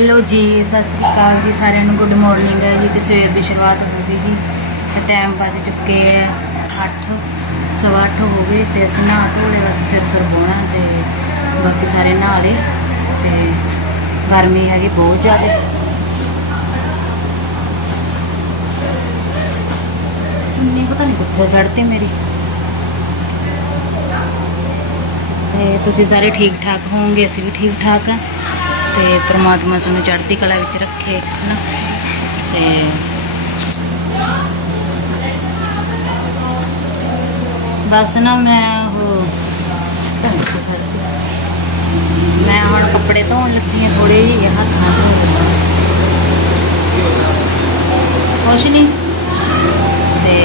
Hello ਜੀ, ਸਤਿ ਸ਼੍ਰੀ ਅਕਾਲ ਜੀ ਸਾਰਿਆਂ ਨੂੰ। ਗੁੱਡ ਮਾਰਨਿੰਗ ਹੈ ਜੀ ਤੇ ਸਵੇਰ ਦੀ ਸ਼ੁਰੂਆਤ ਹੋ ਗਈ ਜੀ। ਤੇ ਟਾਈਮ ਵੱਜ ਚੁੱਕੇ ਹੈ 8 ਸਵਾ ਅੱਠ ਹੋ ਗਏ ਤੇ ਅਸੀਂ ਨਹਾ ਧੋਲੇ ਬਸ ਸਿਰ ਸਿਰ ਹੋਣਾ ਤੇ ਬਾਕੀ ਸਾਰੇ ਨਹਾ ਲਏ ਤੇ ਗਰਮੀ ਹੈਗੀ ਬਹੁਤ ਜ਼ਿਆਦਾ। ਚੁੰਨੀ ਪਤਾ ਨਹੀਂ ਕਿੱਥੇ ਸੜਤੀ ਮੇਰੀ। ਤੇ ਤੁਸੀਂ ਸਾਰੇ ਠੀਕ ਠਾਕ ਹੋਵੋਗੇ? ਅਸੀਂ ਵੀ ਠੀਕ ਠਾਕ ਆ ਤੇ ਪ੍ਰਮਾਤਮਾ ਤੁਹਾਨੂੰ ਚੜ੍ਹਦੀ ਕਲਾ ਵਿੱਚ ਰੱਖੇ, ਹਨਾ? ਤੇ ਬਸ ਨਾ ਮੈਂ ਉਹ ਮੈਂ ਹੁਣ ਕੱਪੜੇ ਧੋਣ ਲੱਗੀ ਹਾਂ ਥੋੜੇ ਜਿਹੇ ਹੱਥ ਨਾਲ ਕੁਛ ਨਹੀਂ ਤੇ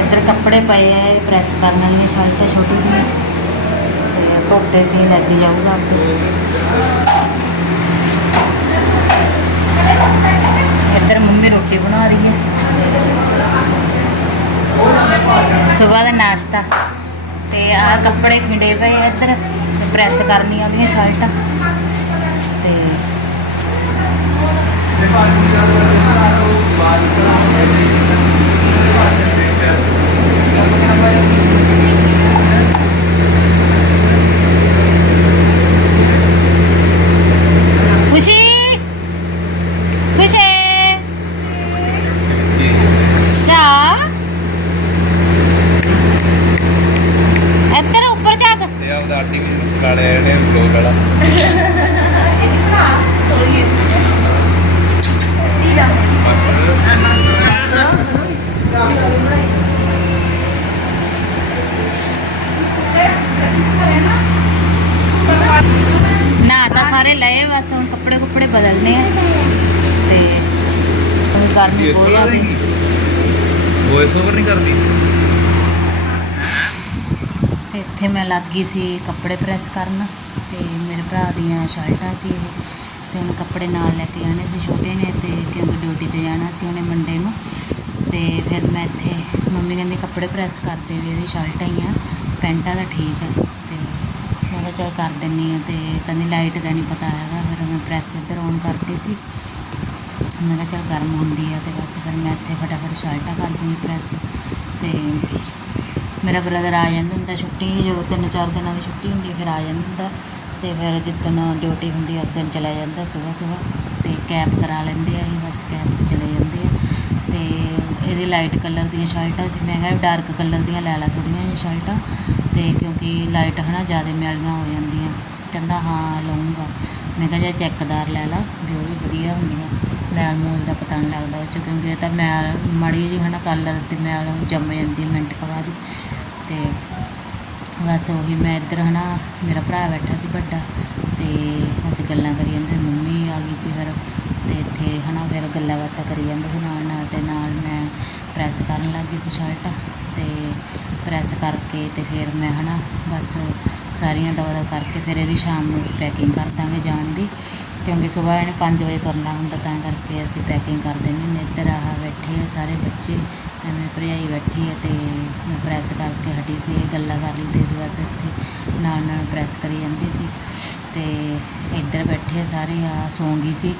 ਇੱਧਰ ਕੱਪੜੇ ਪਏ ਆ ਪ੍ਰੈਸ ਕਰਨ ਵਾਲੀਆਂ ਸ਼ਰਟਾਂ ਛੋਟੀ ਦੀਆਂ ਧੋਤੇ ਸੀ ਲੈ ਕੇ ਜਾਊਗਾ ਆਪੇ ਇੱਧਰ ਮੰਮੀ ਰੋਟੀ ਬਣਾ ਰਹੀ ਹੈ ਸਵੇਰ ਦਾ ਨਾਸ਼ਤਾ ਤੇ ਆਹ ਕੱਪੜੇ ਖਿੰਡੇ ਪਏ ਆ ਇੱਧਰ ਤੇ ਪ੍ਰੈਸ ਕਰਨੀ ਉਹਦੀਆਂ ਸ਼ਰਟਾਂ ਤੇ ਖੁਸ਼ੀ ਖੁਸ਼ੀ ਜਾ ਇੱਧਰ ਉੱਪਰ ਜਾ ਕੇ ਇਹ ਆਪਦਾ ਆਰਟੀ ਵੀ ਕਾਲੇ ਨੇ ਬਲੌਗ ਵਾਲਾ ਨਾ ਤਾਂ ਸਾਰੇ ਲਏ ਬਸ ਹੁਣ ਕੱਪੜੇ ਕੁੱਪੜੇ ਬਦਲਨੇ ਆ ਤੇ ਹੁਣ ਗਰਮੀ ਬਹੁਤ ਆ ਵੌਇਸ ਓਵਰ ਨਹੀਂ ਕਰਦੀ ਤੇ ਮੈਂ ਲੱਗ ਗਈ ਸੀ ਕੱਪੜੇ ਪ੍ਰੈਸ ਕਰਨ ਤੇ ਮੇਰੇ ਭਰਾ ਦੀਆਂ ਸ਼ਰਟਾਂ ਸੀ ਇਹ। ਤੇ ਉਹਨੂੰ ਕੱਪੜੇ ਨਾਲ ਲੈ ਕੇ ਜਾਣੇ ਸੀ, ਛੋਟੇ ਨੇ ਤੇ ਕਿਉਂਕਿ ਡਿਊਟੀ ਤੇ ਜਾਣਾ ਸੀ ਉਹਨੇ ਮੰਡੇ ਨੂੰ। ਤੇ ਫਿਰ ਮੈਂ ਇੱਥੇ ਮੰਮੀ ਕਹਿੰਦੀ ਕੱਪੜੇ ਪ੍ਰੈਸ ਕਰਦੇ ਵੀ ਇਹਦੀ ਸ਼ਰਟਾਂ ਹੀ ਆ, ਪੈਂਟਾਂ ਦਾ ਠੀਕ ਆ। ਤੇ ਮੈਂ ਕਿਹਾ ਚੱਲ ਕਰ ਦਿੰਨੀ ਆ ਤੇ ਕਹਿੰਦੀ ਲਾਈਟ ਦਾ ਨਹੀਂ ਪਤਾ ਹੈਗਾ, ਫਿਰ ਮੈਂ ਪ੍ਰੈਸ ਇੱਧਰ ਔਨ ਕਰਤੀ ਸੀ। ਮੈਂ ਕਿਹਾ ਚੱਲ ਗਰਮ ਹੁੰਦੀ ਆ ਤੇ ਬਸ ਫਿਰ ਮੈਂ ਇੱਥੇ ਫਟਾਫਟ ਸ਼ਰਟਾਂ ਕਰ ਦੂੰਗੀ ਪ੍ਰੈਸ ਤੇ ਬ੍ਰਦਰ ਆ ਜਾਂਦਾ ਹੁੰਦਾ ਛੁੱਟੀ ਜਦੋਂ ਤਿੰਨ ਚਾਰ ਦਿਨਾਂ ਦੀ ਛੁੱਟੀ ਹੁੰਦੀ ਹੈ ਫਿਰ ਆ ਜਾਂਦਾ ਹੁੰਦਾ ਅਤੇ ਫਿਰ ਜਿੱਦਣ ਡਿਊਟੀ ਹੁੰਦੀ ਉਸ ਦਿਨ ਚਲਾ ਜਾਂਦਾ ਸੁਬਾਹ ਸੁਬਾਹ ਅਤੇ ਕੈਬ ਕਰਾ ਲੈਂਦੇ ਆ ਇਹ ਬਸ ਕੈਬ ਤੇ ਚਲੇ ਜਾਂਦੇ ਆ ਅਤੇ ਇਹਦੀ ਲਾਈਟ ਕਲਰ ਦੀਆਂ ਸ਼ਰਟਾਂ ਸੀ, ਮੈਂ ਕਿਹਾ ਵੀ ਡਾਰਕ ਕਲਰ ਦੀਆਂ ਲੈ ਲਾ ਥੋੜ੍ਹੀਆਂ ਜਿਹੀਆਂ ਸ਼ਰਟਾਂ ਅਤੇ ਕਿਉਂਕਿ ਲਾਈਟ ਹੈ ਨਾ ਜ਼ਿਆਦਾ ਮੈਲੀਆਂ ਹੋ ਜਾਂਦੀਆਂ। ਕਹਿੰਦਾ ਹਾਂ ਲਊਂਗਾ। ਮੈਂ ਕਿਹਾ ਜੇ ਚੈੱਕਦਾਰ ਲੈ ਲਾ, ਵੀ ਉਹ ਵੀ ਵਧੀਆ ਹੁੰਦੀਆਂ। ਮੈਲ ਮੂਲ ਦਾ ਪਤਾ ਨਹੀਂ ਲੱਗਦਾ ਉਹ 'ਚ, ਕਿਉਂਕਿ ਇਹ ਤਾਂ ਮੈਲ, ਮਾੜੀ ਜਿਹੀ ਹਨਾ ਕਲਰ ਤੇ ਮੈਲ ਜੰਮ ਜਾਂਦੀ ਮਿੰਟ ਕਵਾ ਦੀ ਤੇ ਬਸ ਉਹੀ ਮੈਂ ਇੱਧਰ ਹਨਾ, ਮੇਰਾ ਭਰਾ ਬੈਠਾ ਸੀ ਵੱਡਾ ਤੇ ਅਸੀਂ ਗੱਲਾਂ ਕਰੀ ਜਾਂਦੇ ਮੰਮੀ ਆ ਗਈ ਸੀ ਫਿਰ ਤੇ ਇੱਥੇ ਹਨਾ ਫਿਰ ਗੱਲਾਂ ਬਾਤਾਂ ਕਰੀ ਜਾਂਦੇ ਸੀ ਨਾਲ ਨਾਲ ਤੇ ਨਾਲ ਮੈਂ ਪ੍ਰੈਸ ਕਰਨ ਲੱਗ ਗਈ ਸੀ ਸ਼ਰਟ ਤੇ ਪ੍ਰੈਸ ਕਰਕੇ ਤੇ ਫਿਰ ਮੈਂ ਹਨਾ ਬਸ ਸਾਰੀਆਂ ਦਵਾ ਕਰਕੇ ਫਿਰ ਇਹਦੀ ਸ਼ਾਮ ਨੂੰ ਅਸੀਂ ਪੈਕਿੰਗ ਕਰ ਦਾਂਗੇ ਜਾਣ ਦੀ। ਕਿਉਂਕਿ ਸਵੇਰ ਇਹਨੇ 5 ਵਜੇ ਕਰਨਾ ਹੁੰਦਾ, ਤਾਂ ਕਰਕੇ ਅਸੀਂ ਪੈਕਿੰਗ ਕਰ ਦਿੰਦੇ ਹੁੰਦੇ ਇੱਧਰ ਆਹ ਬੈਠੇ ਆ ਸਾਰੇ ਬੱਚੇ, ਐਵੇਂ ਭਰਜਾਈ ਬੈਠੀ ਹੈ ਤੇ ਮੈਂ ਪ੍ਰੈਸ ਕਰਕੇ ਹਟੀ ਸੀ ਗੱਲਾਂ ਕਰ ਲਈ ਸੀ ਬਸ ਇੱਥੇ, ਨਾਲ ਨਾਲ ਪ੍ਰੈਸ ਕਰੀ ਜਾਂਦੀ ਸੀ। ਤੇ ਇੱਧਰ ਬੈਠੇ ਆ ਸਾਰੇ ਆ ਸੌਂ ਗਈ ਸੀ।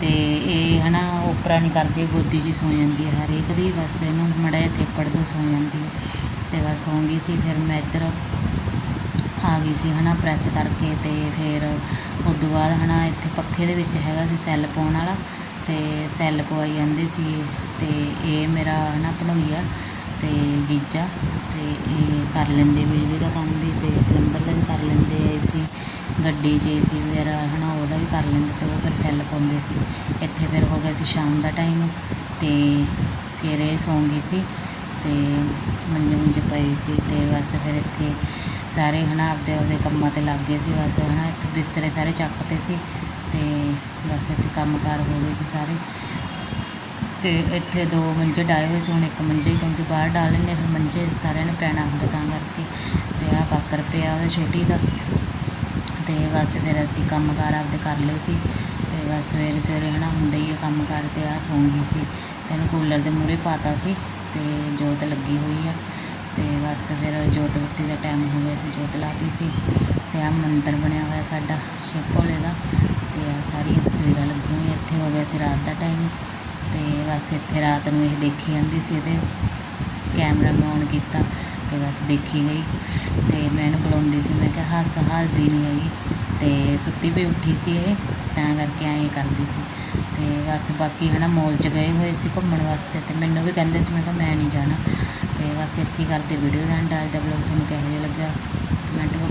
ਤੇ ਇਹ ਹਨਾ ਓਪਰਾ ਨਹੀਂ ਕਰਦੀ ਗੋਦੀ 'ਚ ਹੀ ਸੌ ਜਾਂਦੀ ਹੈ ਹਰੇਕ ਦੀ, ਬਸ ਇਹਨੂੰ ਮੜਾ ਥੇਪੜ ਦੋ ਸੌ ਜਾਂਦੀ ਹੈ ਤੇ ਬਸ ਸੌਂਗੀ ਸੀ, ਫਿਰ ਮੈਂ ਇੱਧਰ ਆ ਗਈ ਸੀ ਹਨਾ ਪ੍ਰੈਸ ਕਰਕੇ ਤੇ ਫਿਰ ਉਦੋਂ ਬਾਅਦ ਹਨਾ ਇੱਥੇ ਪੱਖੇ ਦੇ ਵਿੱਚ ਹੈਗਾ ਸੀ ਸੈੱਲ ਪਾਉਣ ਵਾਲਾ ਤੇ ਸੈੱਲ ਪਵਾਈ ਜਾਂਦੇ ਸੀ ਤੇ ਇਹ ਮੇਰਾ ਹਨਾ ਭਣੋਈਆ ਤੇ ਜੀਜਾ ਤੇ ਇਹ ਕਰ ਲੈਂਦੇ ਬਿਜਲੀ ਦਾ ਕੰਮ ਵੀ ਤੇ ਪਲੰਬਰ ਦਾ ਵੀ ਕਰ ਲੈਂਦੇ ਸੀ ਗੱਡੀ 'ਚ ਏਸੀ ਵਗੈਰਾ ਹਨਾ ਉਹਦਾ ਵੀ ਕਰ ਲੈਂਦੇ ਤੇ ਉਹ ਫਿਰ ਸੈੱਲ ਪਾਉਂਦੇ ਸੀ। ਇੱਥੇ ਫਿਰ ਹੋ ਗਿਆ ਸੀ ਸ਼ਾਮ ਦਾ ਟਾਈਮ ਤੇ ਫਿਰ ਇਹ ਸੌਂ ਗਈ ਸੀ। ਤੇ ਮੰਜੇ ਮੁੰਜੇ ਪਏ ਸੀ ਅਤੇ ਬਸ ਫਿਰ ਇੱਥੇ ਸਾਰੇ ਹੈ ਨਾ ਆਪਦੇ ਆਪਦੇ ਕੰਮਾਂ ਤੇ ਲੱਗ ਗਏ ਸੀ, ਬਸ ਹੈ ਨਾ ਇੱਥੇ ਬਿਸਤਰੇ ਸਾਰੇ ਚੱਕਤੇ ਸੀ ਅਤੇ ਬਸ ਇੱਥੇ ਕੰਮਕਾਰ ਹੋ ਗਏ ਸੀ ਸਾਰੇ। ਤੇ ਇੱਥੇ ਦੋ ਮੰਜੇ ਡਾਏ ਹੋਏ ਸੀ, ਹੁਣ ਇੱਕ ਮੰਜੇ ਕਿਉਂਕਿ ਬਾਹਰ ਡਾਲ ਲੈਂਦੇ ਫਿਰ ਮੰਜੇ ਸਾਰਿਆਂ ਨੇ ਪੈਣਾ ਹੁੰਦਾ ਤਾਂ ਕਰਕੇ ਤੇ ਆਹ ਬਾਕਰ ਪਿਆ ਉਹਦਾ ਛੋਟੀ ਦਾ। ਤੇ ਬਸ ਫਿਰ ਅਸੀਂ ਕੰਮਕਾਰ ਆਪਦੇ ਕਰ ਲਏ ਸੀ ਤੇ ਬਸ ਸਵੇਰੇ ਸਵੇਰੇ ਹਨਾ ਹੁੰਦਾ ਹੀ ਹੈ ਕੰਮਕਾਰ ਤੇ ਆ ਸੌਂ ਗਈ ਸੀ। ਤੇ ਇਹਨੂੰ ਕੂਲਰ ਦੇ ਮੂਹਰੇ ਪਾਤਾ ਸੀ। ਤੇ ਜੋਤ ਲੱਗੀ ਹੋਈ ਆ। ਤੇ ਬਸ ਫਿਰ ਜੋਤ ਬੱਤੀ ਦਾ ਟਾਈਮ ਹੋ ਗਿਆ ਸੀ, ਜੋਤ ਲਾਤੀ ਸੀ। ਤੇ ਆ ਮੰਦਿਰ ਬਣਿਆ ਹੋਇਆ ਸਾਡਾ, ਸ਼ਿਵ ਭੋਲੇ ਦਾ। ਤੇ ਆ ਸਾਰੀਆਂ ਤਸਵੀਰਾਂ ਲੱਗੀਆਂ ਹੋਈਆਂ, ਇੱਥੇ ਹੋ ਗਿਆ ਸੀ ਰਾਤ ਦਾ ਟਾਈਮ ਤੇ ਬਸ ਇੱਥੇ ਰਾਤ ਨੂੰ ਇਹ ਦੇਖੀ ਜਾਂਦੀ ਸੀ, ਇਹਦੇ ਕੈਮਰਾ ਮੈਂ ਔਨ ਕੀਤਾ। ਤੇ ਬਸ ਦੇਖੀ ਗਈ ਤੇ ਮੈਂ ਇਹਨੂੰ ਬੁਲਾਉਂਦੀ ਸੀ, ਮੈਂ ਕਿਹਾ ਹੱਸ ਹੱਸਦੀ ਨਹੀਂ ਹੈਗੀ ਤੇ ਸੁੱਤੀ ਵੀ ਉੱਠੀ ਸੀ ਇਹ, ਤਾਂ ਕਰਕੇ ਐਂ ਕਰਦੀ ਸੀ। ਤੇ ਬਸ ਬਾਕੀ ਹਨਾ ਮੋਲ 'ਚ ਗਏ ਹੋਏ ਸੀ ਘੁੰਮਣ ਵਾਸਤੇ ਤੇ ਮੈਨੂੰ ਵੀ ਕਹਿੰਦੇ ਸੀ, ਮੈਂ ਕਿਹਾ ਮੈਂ ਨਹੀਂ ਜਾਣਾ। ਤੇ ਬਸ ਇੱਥੇ ਹੀ ਕਰਦੇ ਵੀਡੀਓ ਦਾ ਐਂਡ ਅੱਜ ਦਾ ਬਲੌਗ ਤੁਹਾਨੂੰ ਕਿਹੋ ਜਿਹਾ ਲੱਗਾ ਕਮੈਂਟ